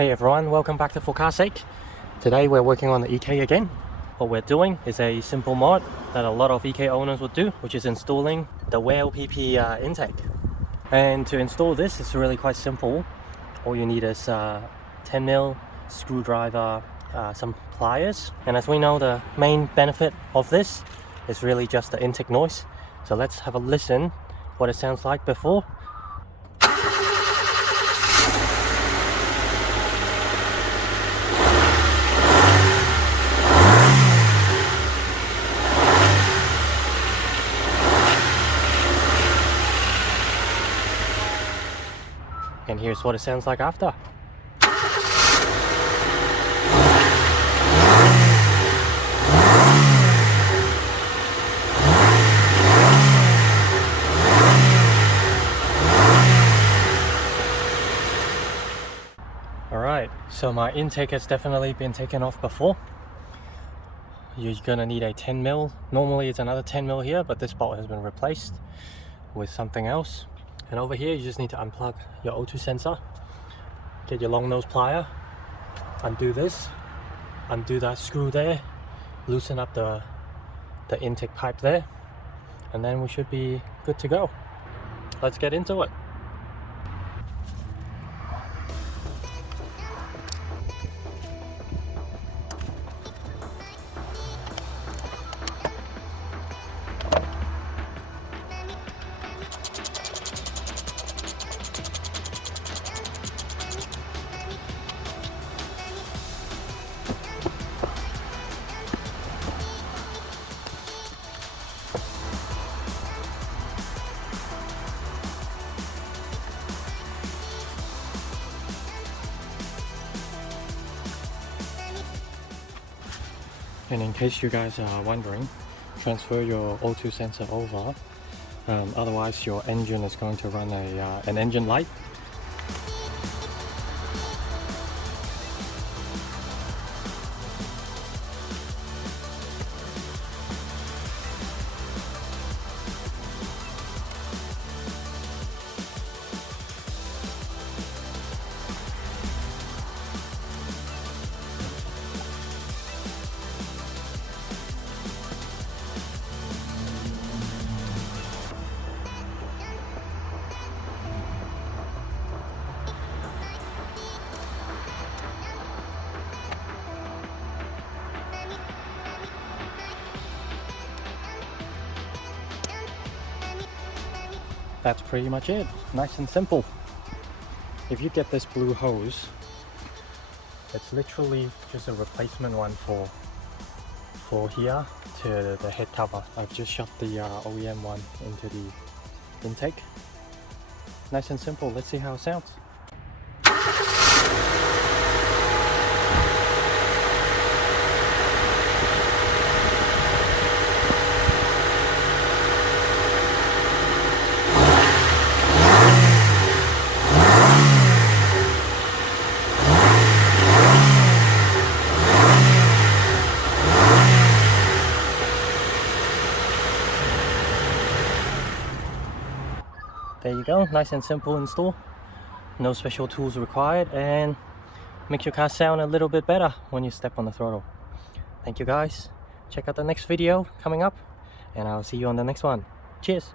Hey everyone, welcome back to For Car's Sake. Today we're working on the EK again. What we're doing is a simple mod that a lot of EK owners would do, which is installing the WLPP intake. And to install this, it's really quite simple. All you need is 10mm screwdriver, some pliers. And as we know, the main benefit of this is really just the intake noise. So let's have a listen what it sounds like before. And here's what it sounds like after. Alright, so my intake has definitely been taken off before. You're gonna need a 10mm. Normally it's another 10mm here, but this bolt has been replaced with something else. And over here you just need to unplug your O2 sensor, get your long nose plier, undo this, undo that screw there, loosen up the intake pipe there, and then we should be good to go. Let's get into it. And in case you guys are wondering, transfer your O2 sensor over, otherwise your engine is going to run an engine light. That's pretty much it. Nice and simple. If you get this blue hose, it's literally just a replacement one for here to the head cover. I've just shoved the OEM one into the intake. Nice and simple. Let's see how it sounds. There you go, nice and simple install. No special tools required, and makes your car sound a little bit better when you step on the throttle. Thank you guys. Check out the next video coming up, and I'll see you on the next one. Cheers.